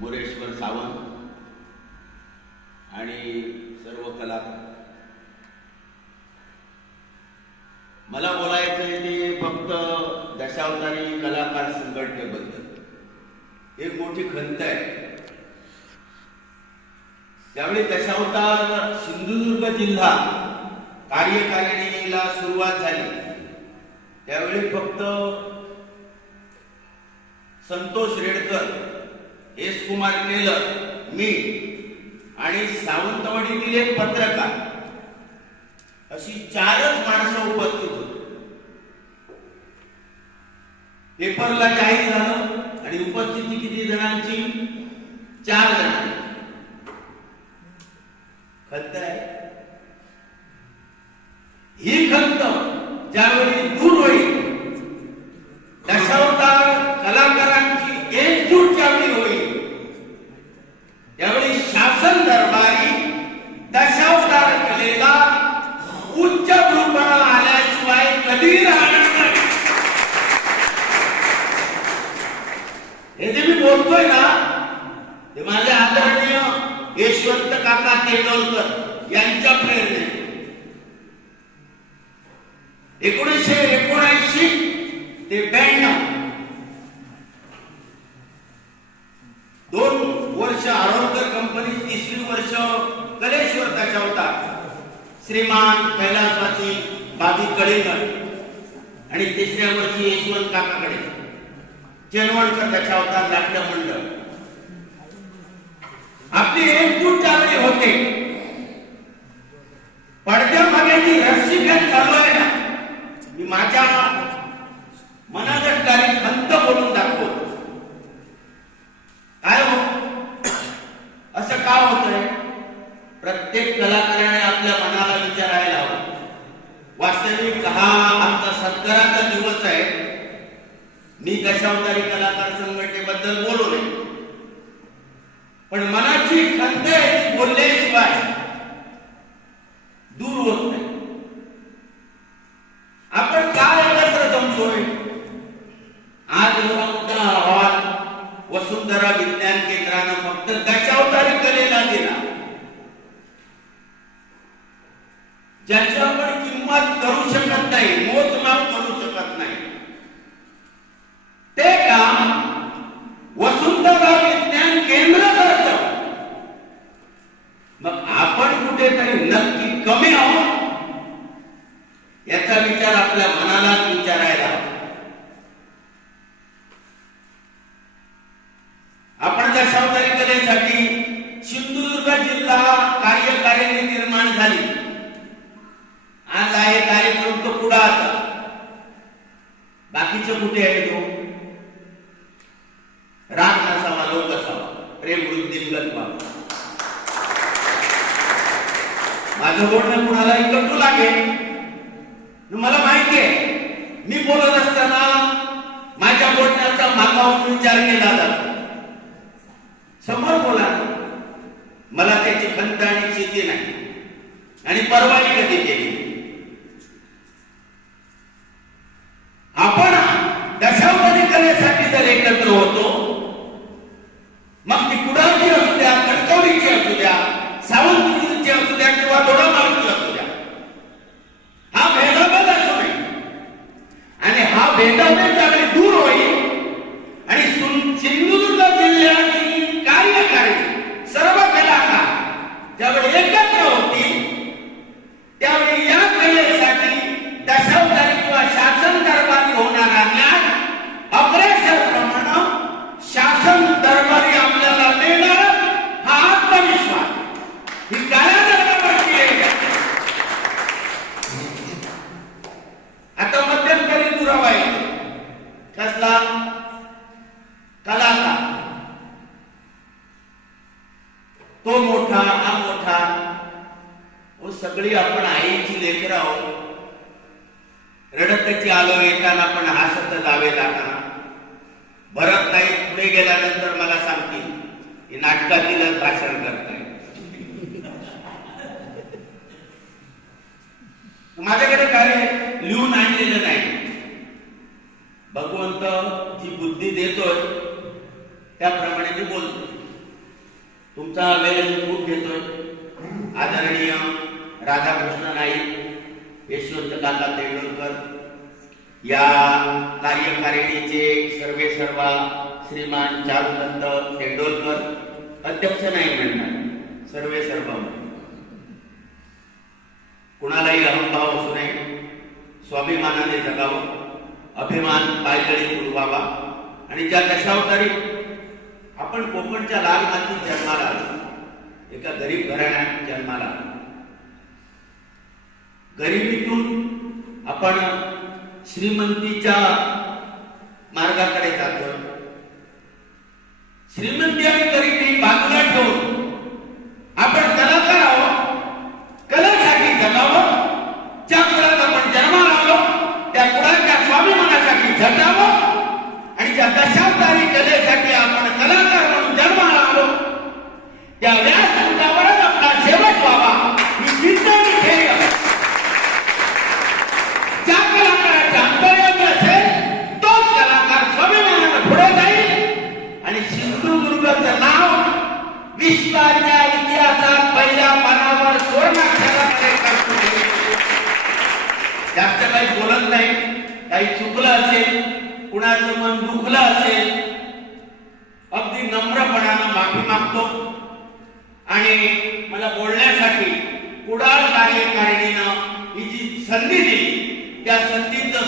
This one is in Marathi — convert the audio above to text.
मोरेश्वर सावंत आणि सर्व कलाकार, मला बोलायचं आहे ते फक्त दशावतारी कलाकार संघटनेबद्दल. एक मोठी खंत आहे. त्यावेळी दशावतार सिंधुदुर्ग जिल्हा कार्यकारिणीला सुरुवात झाली त्यावेळी फक्त संतोष रेडकर, एस कुमार टेलर, मी आणि सावंतवाडीतील एक पत्रकार अशी 4च माणसं उपस्थित होती. पेपरला जाहीर झालं आणि उपस्थिती किती जणांची? 4 जणांची. खंत आहे. ही खंत ज्यावेळी दूर होईल, दशावतार कलाकारांची एकजूट ज्यावेळी होईल, त्यावेळी शासन दरबारी दशावतार कलेला उच्च भूपणा आल्याशिवाय कधी राहणार नाही. हे जे मी बोलतोय ना, ते माझे आदरणीय यशवंत काका तेंडोलकर यांच्या प्रेरणे. 1979 ते 92 2 वर्ष आरोग्य कंपनी, 3री वर्ष कलेश्वर दशावतार, श्रीमान कैलासवासी बाबी कळेकर आणि 3ऱ्या वर्षी यशवंत काकाकडे चेनवणकर दशावतार नाट्य मंडळ. आपली एकजूट त्यावेळी होते. पडद्यामागे जी रस्सीखेच चालू आहे ना, मी माझ्या मनात असणारी खंत बोलून दाखवतो. काय हो, असं का होतंय? प्रत्येक कलाकाराने आपल्या मनाला विचारायला हवं. वास्तविक हा आमचा सत्काराचा दिवस आहे. मी दशावतारी कलाकार संघटनेबद्दल बोलू नये, पण मनाची खंत आहे बोलल्याशिवाय दूर होत नाही. आपण काय एकत्र जमतोय? आज एवढा मोठा हॉल वसुंधरा विज्ञान केंद्रानं फक्त दशावतारी कलेला दिला, ज्याची आपण किंमत करू शकत नाही, मोजमाप करू शकत नाही. ते काम वसुंधरा विज्ञान केंद्र करतं. मग आपण कुठेतरी नक्की कमी आहोत याचा विचार आपल्या मनाला विचारायला हवा. आपण दशावतारी कलेसाठी सिंधुदुर्ग जिल्हा कार्यकारिणी निर्माण झाली. आज आहे कार्यक्रम तो पुढे आता. बाकीचे कुठे आहे? तो राग नसावा, लोक असावा, प्रेम वृद्धिंगत व्हावं. माझं बोलणं कुणालाही कटू लागेल. मला माहिती आहे, मी बोलत असताना माझ्या बोलण्याचा मागावून विचार केला जातो. समोर बोला, मला त्याची खंत आणि चिंता नाही आणि परवाही कधी केली. आपण दशावतारी कलेसाठी जर एकत्र होतो, मग ती कुडाळची असू द्या, कणकवलीची असू द्या, सावंतवाडीची असू द्या किंवा दोडामार्गची असू द्या, हा भेदाभेद असू नये. आणि हा भेदाभेद ज्यावेळी दूर होईल आणि सिंधुदुर्ग जिल्ह्याची कार्यकारिणी सर्व कलाकार ज्यावेळी एकत्र होतील, त्यावेळी या कलेसाठी दशावतारी किंवा शासन दरबारी होणारा न्याय अग्रेसर प्रमाणे शासन दरबारी आपल्याला मिळणार हा आत्मविश्वास ही काळादर्गावरती आहे. आता मध्यंतरी दुरावा येतो. कसला? कलाकार. तो मोठा, हा मोठा. वो सगळी आपण आईची लेकरं आहोत. रडतची आलो येताना पण हसत जावे लागताना. भरत नाही पुढे गेल्यानंतर मला सांगतील की नाटकातीलच भाषण करताय. माझ्याकडे काय लिहून आणलेलं नाही. भगवंत जी बुद्धी देतोय त्याप्रमाणे मी बोलतो. तुमचा वेळ खूप घेतोय. आदरणीय राधाकृष्ण नाईक, यशवंत काका तेंडुलकर, या कार्यकारिणीचे सर्वे सर्वा श्रीमान चारुदत्त तेंडुलकर, अध्यक्ष नाही म्हणणार, सर्वे सर्व. कुणालाही अहंभाव असू नये, स्वाभिमानाने जगावं, अभिमान पायदळी तुडवावा. आणि ज्या दशावतारी आपण कोकणच्या लाल मातीत जन्माला आलो, एका गरीब घराण्यात जन्माला आलो. गरिबीतून आपण श्रीमंतीच्या मार्गाकडे जातोय. श्रीमंती आणि गरिबी बाजूला ठेवून आपण कलाकार आहोत, कलेसाठी जगावं. ज्या कुळात आपण जन्माला आलो त्या कुळाच्या स्वाभिमानासाठी झटावं. आणि ज्या दशावतारी कलेसाठी आपण कलाकार म्हणून जन्माला आलो त्या व्यासपीठावरच आपला शेवट व्हावा ही चिंतन ध्येय. ज्या कलाकाराच्या अंतर्गत असेल तोच कलाकार स्वाभिमानाने पुढे जाईल आणि सिंधुदुर्गचं नाव विश्वाच्या इतिहासात पहिल्या पानावर सुवर्णाक्षराने करतो. जास्त काही बोलत नाही. काही चुकलं असेल, कुणाचं मन दुखलं असेल, अगदी नम्रपणानं माफी मागतो. आणि मला बोलण्यासाठी कुडाळ कार्यकारिणीनं ही जी संधी दिली त्या संधीचं